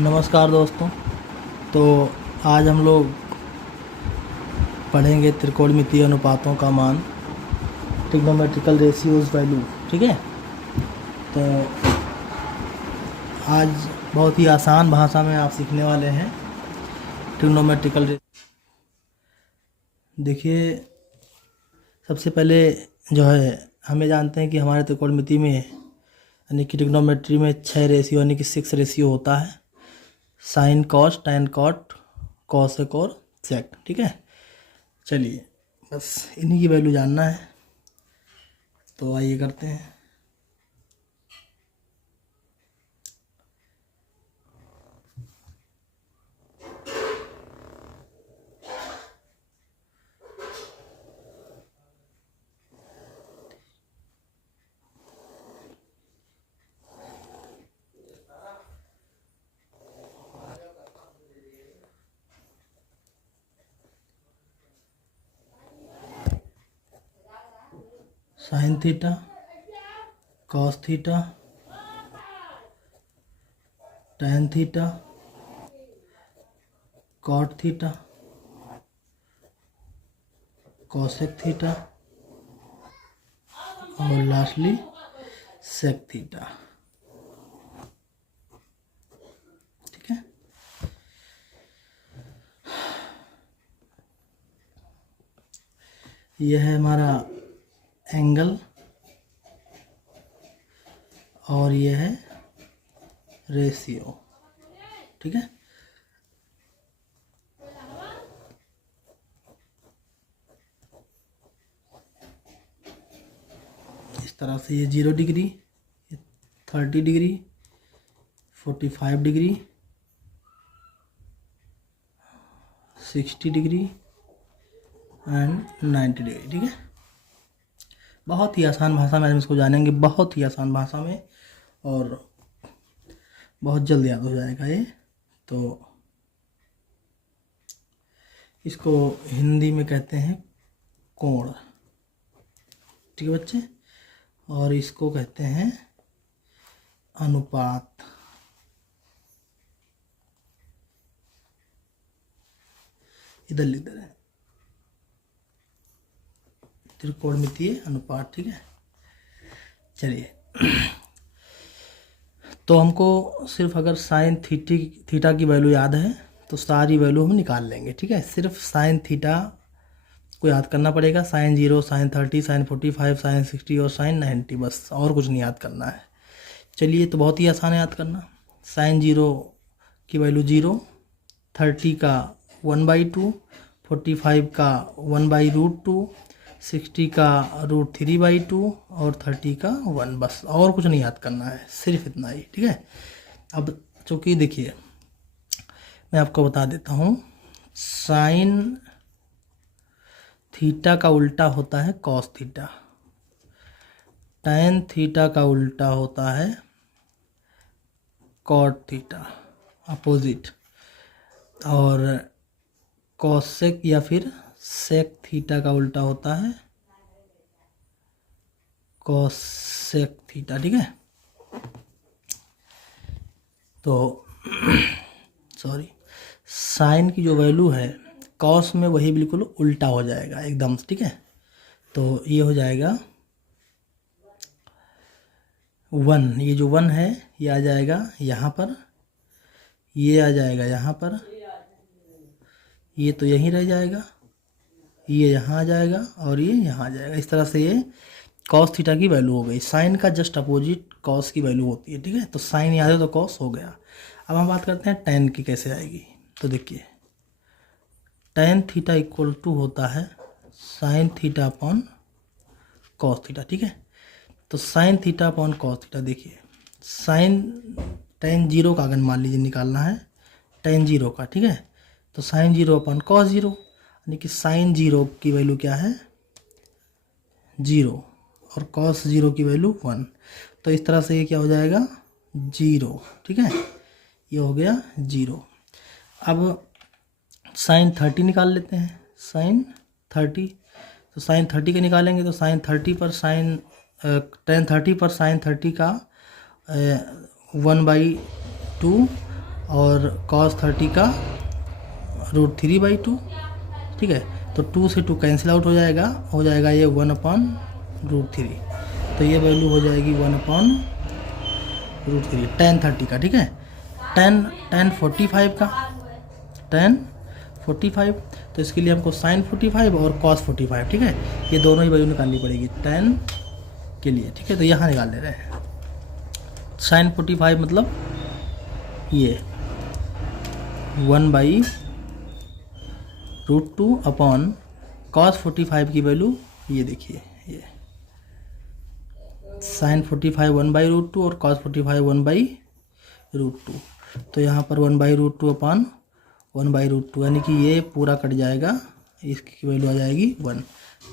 नमस्कार दोस्तों। तो आज हम लोग पढ़ेंगे त्रिकोणमितीय अनुपातों का मान, ट्रिग्नोमेट्रिकल रेशियोज वैल्यू। ठीक है। तो आज बहुत ही आसान भाषा में आप सीखने वाले हैं ट्रिग्नोमेट्रिकल। देखिए, सबसे पहले जो है हमें जानते हैं कि हमारे त्रिकोणमिति में यानी कि ट्रिग्नोमेट्री में 6 रेशियो यानी कि 6 रेशियो होता है। Sine cos, tan cot, cosec और सेक। ठीक है। चलिए, बस इन्हीं की वैल्यू जानना है, तो आइए करते हैं। Sine theta, cos theta, tan theta, cot theta, cosec theta और लास्टली सेक थीटा। ठीक है। यह है हमारा एंगल और यह है रेशियो। ठीक है। इस तरह से ये 0 degree, 30 degree, 45 degree, 60 degree and 90 degree. ठीक है। बहुत ही आसान भाषा में हम इसको जानेंगे, बहुत ही आसान भाषा में, और बहुत जल्द याद हो जाएगा ये। तो इसको हिंदी में कहते हैं कोण। ठीक है बच्चे। और इसको कहते हैं अनुपात। इधर लिख दे रहे हैं त्रिकोणमितीय अनुपात। ठीक है। चलिए, तो हमको सिर्फ अगर साइन थीटा की वैल्यू याद है तो सारी वैल्यू हम निकाल लेंगे। ठीक है। सिर्फ साइन थीटा को याद करना पड़ेगा। साइन 0, साइन 30, साइन 45, साइन 60 और साइन 90, बस और कुछ नहीं याद करना है। चलिए, तो बहुत ही आसान है याद करना। साइन 0 की वैल्यू 0, 30 का 1/2, 45 का 1/√2, 60 का √3/2 और 30 का 1, बस और कुछ नहीं याद करना है, सिर्फ इतना ही। ठीक है। अब चूँकि देखिए, मैं आपको बता देता हूँ, साइन थीटा का उल्टा होता है कॉस थीटा, टैन थीटा का उल्टा होता है कॉट थीटा, अपोजिट, और कॉसेक या फिर सेक थीटा का उल्टा होता है कॉसेक थीटा। ठीक है। तो सॉरी, साइन की जो वैल्यू है कॉस में वही बिल्कुल उल्टा हो जाएगा एकदम। ठीक है। तो ये हो जाएगा 1, ये जो 1 है ये आ जाएगा यहाँ पर, ये आ जाएगा यहाँ पर, ये तो यहीं रह जाएगा, ये यहाँ आ जाएगा और ये यहाँ आ जाएगा। इस तरह से ये कॉस थीटा की वैल्यू हो गई। साइन का जस्ट अपोजिट कॉस की वैल्यू होती है। ठीक है। तो साइन याद है तो कॉस हो गया। अब हम बात करते हैं टैन की कैसे आएगी। तो देखिए, टैन थीटा इक्वल टू होता है sine theta upon cos theta. ठीक है। तो sine theta upon cos theta, देखिए साइन टैन 0 का अगर मान लीजिए निकालना है, टैन 0 का। ठीक है। तो साइन 0 अपॉन कॉस 0, यानी कि साइन 0 की वैल्यू क्या है 0 और कॉस 0 की वैल्यू 1। तो इस तरह से ये क्या हो जाएगा 0। ठीक है। ये हो गया 0। अब साइन 30 निकाल लेते हैं। साइन 30, तो साइन 30 के निकालेंगे तो साइन 30 पर साइन टैन 30 पर साइन 30 का 1/2 और cos 30 का √3/2, ठीक है। तो 2 से 2 कैंसिल आउट हो जाएगा ये 1/√3। तो ये वैल्यू हो जाएगी 1/√3 tan 30 का, ठीक है। tan 45 का, tan 45, तो इसके लिए हमको sin 45 और cos 45, ठीक है, ये दोनों ही वैल्यू निकालनी पड़ेगी tan के लिए, ठीक है। तो यहाँ निकाल ले रहे हैं। sin 45 मतलब ये 1/√2 अपॉन cos 45 की वैल्यू ये देखिए, ये sin 45 1/√2 और cos 45 1/√2। तो यहाँ पर 1/√2 अपॉन 1/√2, यानी कि ये पूरा कट जाएगा, इसकी वैल्यू आ जाएगी 1।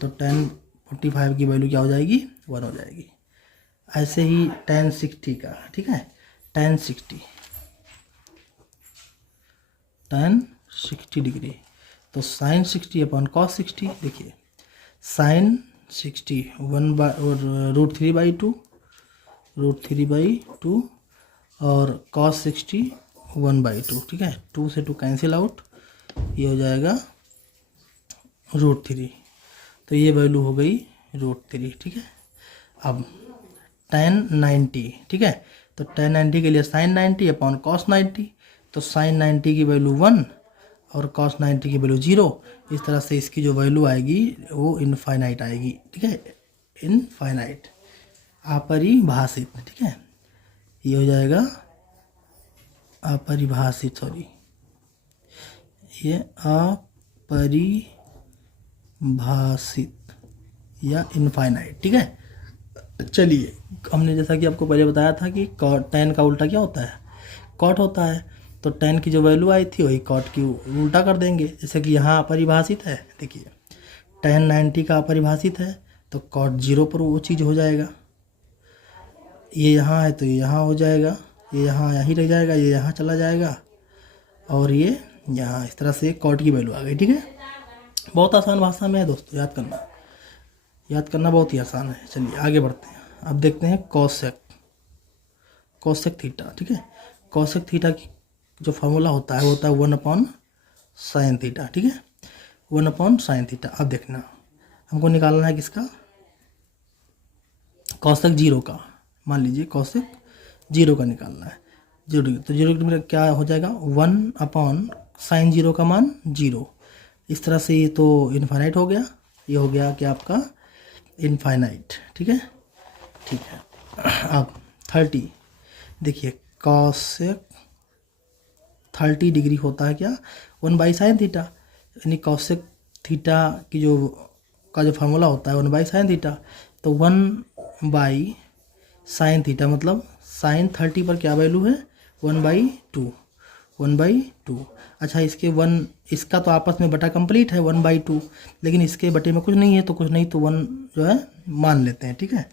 तो tan 45 की वैल्यू क्या हो जाएगी, 1 हो जाएगी। ऐसे ही tan 60 का, ठीक है, tan 60 डिग्री, तो sin 60 अपॉन cos 60, देखिए sin 60 √3/2 और cos 60 1/2, ठीक है। 2 से 2 कैंसिल आउट, ये हो जाएगा √3। तो ये वैल्यू हो गई √3, ठीक है। अब tan 90, ठीक है, तो tan 90 के लिए sin 90 अपॉन cos 90, तो sin 90 की वैल्यू 1 और cos 90 की वैल्यू 0। इस तरह से इसकी जो वैल्यू आएगी वो इनफाइनाइट आएगी, ठीक है, इनफाइनाइट, अपरिभाषित, ठीक है। ये हो जाएगा अपरिभाषित, सॉरी, ये अपरिभाषित या इनफाइनाइट, ठीक है। चलिए, हमने जैसा कि आपको पहले बताया था कि tan का उल्टा क्या होता है, cot होता है। तो tan की जो वैल्यू आई थी वही cot की उल्टा कर देंगे, जैसे कि यहाँ अपरिभाषित है, देखिए tan 90 का अपरिभाषित है, तो cot 0 पर वो चीज़ हो जाएगा। ये यहाँ है तो ये यहाँ हो जाएगा, ये यहाँ यहीं रह जाएगा, ये यहाँ चला जाएगा, और ये यहाँ, इस तरह से cot की वैल्यू आ गई, ठीक है। बहुत आसान भाषा में है दोस्तों, याद करना बहुत ही आसान है। चलिए आगे बढ़ते हैं। अब देखते हैं कोसेक थीटा, ठीक है। कोसेक थीटा की जो फार्मूला होता है वो होता है 1/sin थीटा, ठीक है, 1/sin थीटा। अब देखना, हमको निकालना है किसका, कोसेक 0 का। मान लीजिए कोसेक 0 का निकालना है, 0, तो 0 का क्या हो जाएगा, 1/sin 0 का मान 0। इस तरह से ये तो इनफाइनाइट हो गया, ये हो गया कि आपका इनफाइनाइट, ठीक है। अब 30, देखिए कोसेक 30 डिग्री होता है क्या, 1/sin थीटा, यानी कोसेक थीटा की जो फार्मूला होता है 1/sin थीटा। तो 1/sin थीटा मतलब sin 30 पर क्या वैल्यू है, 1/2। अच्छा, इसका तो आपस में बटा कंप्लीट है 1/2, लेकिन इसके बटे में कुछ नहीं है, तो कुछ नहीं तो 1 जो है मान लेते हैं, ठीक है।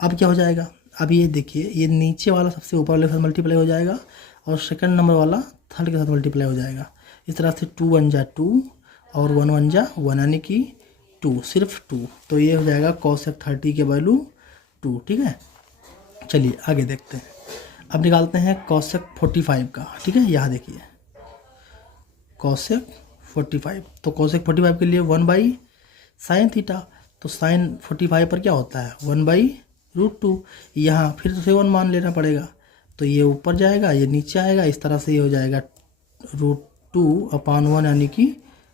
अब क्या हो जाएगा, अब ये देखिए, ये नीचे वाला सबसे ऊपर वाले के साथ मल्टीप्लाई हो जाएगा और सेकंड नंबर वाला थर्ड के साथ मल्टीप्लाई हो जाएगा। इस तरह से 2 1 जा 2 और 1 1 जा 1, यानी कि 2, सिर्फ 2। तो ये हो जाएगा कोसेक 30 के वैल्यू 2, ठीक है। चलिए आगे देखते हैं। अब निकालते हैं कोसेक 45 का, ठीक है। यहाँ देखिए कोसेक 45, तो कोसेक 45 के लिए 1/sin थीटा, तो sin 45 पर क्या होता है, 1/√2। यहाँ फिर से 1 मान लेना पड़ेगा, तो ये ऊपर जाएगा, ये नीचे आएगा, इस तरह से ये हो जाएगा √2/1, यानी कि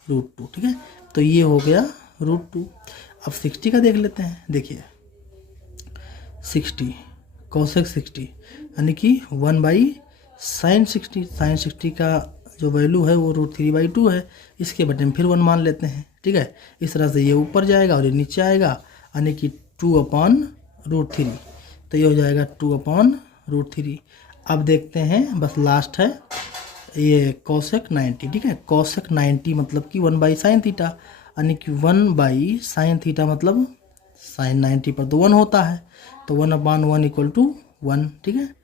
√2, ठीक है। तो ये हो गया √2। अब 60 का देख लेते हैं, देखिए 60, कोसेक 60 यानी कि 1/sin 60। sin 60 का जो वैल्यू है वो √3/2 है, इसके बटे में फिर 1 मान लेते हैं, ठीक है। इस तरह से ये ऊपर जाएगा और ये नीचे आएगा, यानी कि 2/√3। तो ये हो जाएगा 2/√3। अब देखते हैं, बस लास्ट है ये कोसेक 90, ठीक है। कोसेक 90 मतलब कि 1/sin थीटा, यानी कि 1/sin थीटा मतलब sin 90 पर तो 1 होता है, तो 1/1 = 1, ठीक है।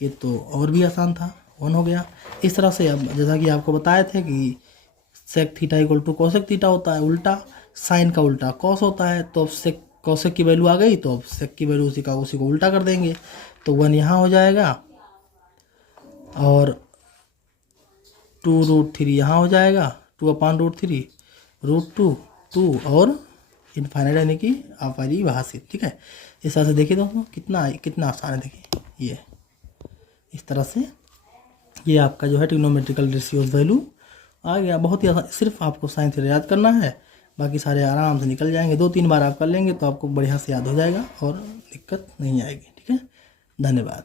ये तो और भी आसान था, 1 हो गया। इस तरह से अब जैसा कि आपको बताए थे कि सेक थीटा = कोसेक थीटा होता है, उल्टा साइन का उल्टा कॉस होता है। तो अब सेक कोसेक की वैल्यू आ गई, तो अब सेक की वैल्यू उसी को उल्टा कर देंगे, तो 1 यहाँ हो जाएगा और 2√3 यहाँ हो जाएगा, 2/√3 √2 2 और इनफाइनाइट यानी कि अपरिभाषित। ठीक है, इस तरह से देखिए दोस्तों कितना आसान है। देखिए ये इस तरह से ये आपका जो है ट्रिग्नोमेट्रिकल रेशियोज वैल्यू आ गया। बहुत ही आसान, सिर्फ आपको साइन थ्योरी याद करना है, बाकी सारे आराम से निकल जाएंगे। 2-3 बार आप कर लेंगे तो आपको बढ़िया से याद हो जाएगा और दिक्कत नहीं आएगी। ठीक है, धन्यवाद।